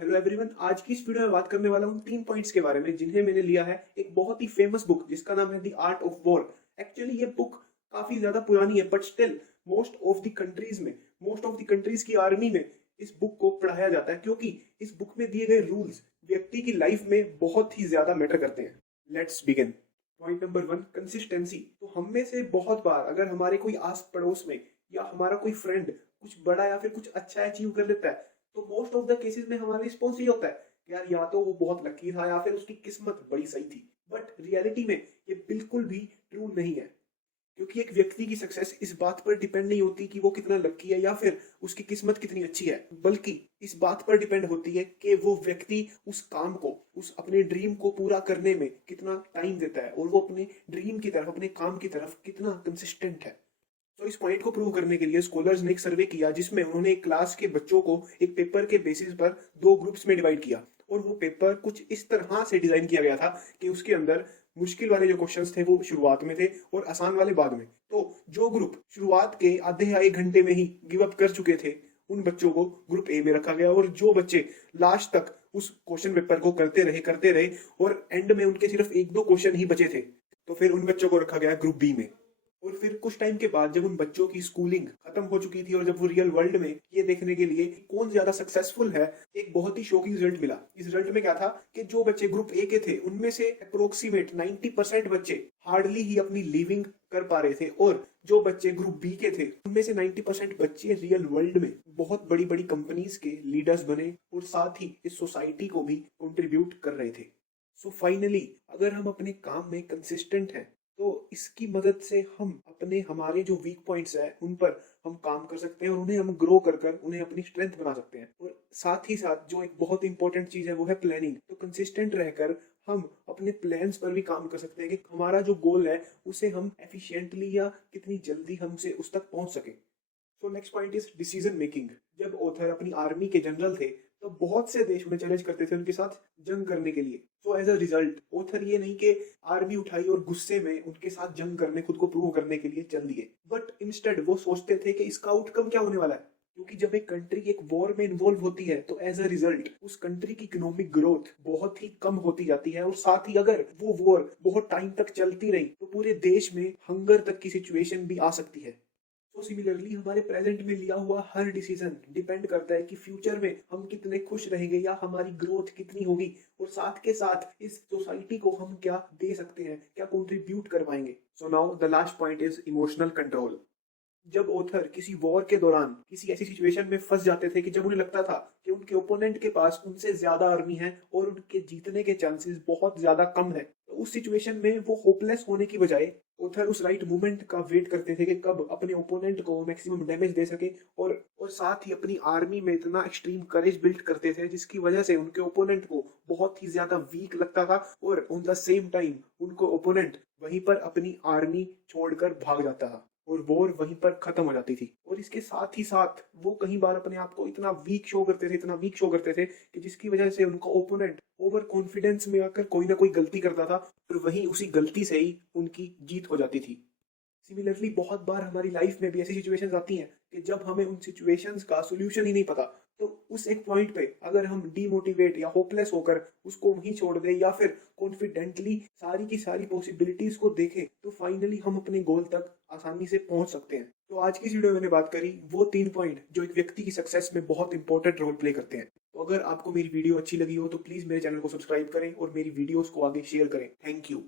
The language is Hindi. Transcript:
हेलो एवरीवन, आज की इस वीडियो में बात करने वाला हूँ 3 पॉइंट्स के बारे में जिन्हें मैंने लिया है एक बहुत ही फेमस बुक जिसका नाम है the art of war. Actually ये बुक काफी ज्यादा पुरानी है but still most of the countries की आर्मी में इस बुक को पढ़ाया जाता है क्योंकि इस बुक में दिए गए रूल्स व्यक्ति की लाइफ में बहुत ही ज्यादा मैटर करते हैं। Let's begin. Point number 1, consistency. तो हम में से बहुत बार अगर हमारे कोई आस पड़ोस में या हमारा कोई फ्रेंड कुछ बड़ा या फिर कुछ अच्छा अचीव कर लेता है तो मोस्ट ऑफ द केसेस में हमारा रिस्पॉन्स ये होता है कि यार या तो वो बहुत लकी था या फिर उसकी किस्मत बड़ी सही थी। बट रियलिटी में ये बिल्कुल भी ट्रू नहीं है क्योंकि एक व्यक्ति की सक्सेस इस बात पर डिपेंड नहीं होती कि वो कितना लकी है या फिर उसकी किस्मत कितनी अच्छी है, बल्कि इस बात पर डिपेंड होती है कि वो व्यक्ति उस काम को, उस अपने ड्रीम को पूरा करने में कितना टाइम देता है और वो अपने ड्रीम की तरफ, अपने काम की तरफ कितना कंसिस्टेंट है। तो इस पॉइंट को प्रूव करने के लिए स्कॉलर्स ने एक सर्वे किया जिसमें उन्होंने एक क्लास के बच्चों को एक पेपर के बेसिस पर 2 ग्रुप्स में डिवाइड किया और वो पेपर कुछ इस तरह से डिजाइन किया गया था कि उसके अंदर मुश्किल वाले जो क्वेश्चंस थे वो शुरुआत में थे और आसान वाले बाद में। तो जो ग्रुप शुरुआत के आधे या 1 घंटे में ही गिव अप कर चुके थे उन बच्चों को ग्रुप ए में रखा गया और जो बच्चे लास्ट तक उस क्वेश्चन पेपर को करते रहे और एंड में उनके सिर्फ 1-2 क्वेश्चन ही बचे थे तो फिर उन बच्चों को रखा गया ग्रुप बी में। और फिर कुछ टाइम के बाद जब उन बच्चों की स्कूलिंग खत्म हो चुकी थी और जब वो रियल वर्ल्ड में ये देखने के लिए कौन ज्यादा सक्सेसफुल है, एक बहुत ही शॉकिंग रिजल्ट मिला। इस रिजल्ट में क्या था कि जो बच्चे ग्रुप ए के थे उनमें से अप्रोक्सीमेट 90% बच्चे हार्डली ही अपनी लिविंग कर पा रहे थे और जो बच्चे ग्रुप बी के थे उनमें से 90% बच्चे रियल वर्ल्ड में बहुत बड़ी बड़ी कंपनीज के लीडर्स बने और साथ ही इस सोसाइटी को भी कंट्रीब्यूट कर रहे थे। सो फाइनली अगर हम अपने काम में कंसिस्टेंट हैं तो इसकी मदद से हम हमारे जो वीक पॉइंट्स है उन पर हम काम कर सकते हैं और उन्हें हम ग्रो कर उन्हें अपनी स्ट्रेंथ बना सकते हैं। और साथ ही साथ जो एक बहुत इंपॉर्टेंट चीज है वो है प्लानिंग। तो कंसिस्टेंट रहकर हम अपने प्लान्स पर भी काम कर सकते हैं कि हमारा जो गोल है उसे हम एफिशिएंटली या कितनी जल्दी हमसे उस तक पहुंच सके। तो next point is decision making. जब ऑथर अपनी आर्मी के जनरल थे तो बहुत से देश उन्हें चैलेंज करते थे उनके साथ जंग करने के लिए। तो एज अ रिजल्ट ऑथर ये नहीं कि आर्मी उठाई और गुस्से में उनके साथ जंग करने, खुद को प्रूव करने के लिए चल दिए, बट इंस्टेड वो सोचते थे कि इसका आउटकम क्या होने वाला है। क्योंकि जब एक कंट्री एक वॉर में इन्वॉल्व होती है तो एज अ रिजल्ट उस कंट्री की इकोनॉमिक ग्रोथ बहुत ही कम होती जाती है और साथ ही अगर वो वॉर बहुत टाइम तक चलती रही तो पूरे देश में हंगर तक की सिचुएशन भी आ सकती है। तो सिमिलरली हमारे प्रेजेंट में लिया हुआ हर डिसीजन डिपेंड करता है कि फ्यूचर में हम कितने खुश रहेंगे या हमारी ग्रोथ कितनी होगी और साथ के साथ इस सोसाइटी को हम क्या दे सकते हैं, क्या कंट्रीब्यूट कर पाएंगे। So now the last point is emotional control. जब ऑथर किसी वॉर के दौरान किसी ऐसी सिचुएशन में फंस जाते थे कि जब उन्हें लगता था कि उनके ओपोनेंट के पास उनसे ज्यादा आर्मी है और उनके जीतने के चांसेस बहुत ज्यादा कम है, तो उस सिचुएशन में वो होपलेस होने की बजाय ऑथर उस राइट मोमेंट का वेट करते थे कि कब अपने ओपोनेंट को मैक्सिमम डैमेज दे सके और साथ ही अपनी आर्मी में इतना एक्सट्रीम करेज बिल्ड करते थे जिसकी वजह से उनके ओपोनेंट को बहुत ही ज्यादा वीक लगता था और ऑन द सेम टाइम उनको ओपोनेंट वहीं पर अपनी आर्मी छोड़कर भाग जाता था और वॉर वहीं पर खत्म हो जाती थी। और इसके साथ ही साथ वो कई बार अपने आप को इतना वीक शो करते थे कि जिसकी वजह से उनका ओपोनेंट ओवर कॉन्फिडेंस में आकर कोई ना कोई गलती करता था और वहीं उसी गलती से ही उनकी जीत हो जाती थी। सिमिलरली बहुत बार हमारी लाइफ में भी ऐसी सिचुएशंस आती हैं कि जब हमें उन सिचुएशंस का सोल्यूशन ही नहीं पता तो उस एक पॉइंट पे अगर हम डीमोटिवेट या होपलेस होकर उसको वहीं छोड़ दें या फिर कॉन्फिडेंटली सारी की सारी पॉसिबिलिटीज को देखें तो फाइनली हम अपने गोल तक आसानी से पहुंच सकते हैं। तो आज की इस वीडियो में मैंने बात करी वो 3 पॉइंट जो एक व्यक्ति की सक्सेस में बहुत इंपॉर्टेंट रोल प्ले करते हैं। तो अगर आपको मेरी वीडियो अच्छी लगी हो तो प्लीज मेरे चैनल को सब्सक्राइब करें और मेरी वीडियोस को आगे शेयर करें। Thank you.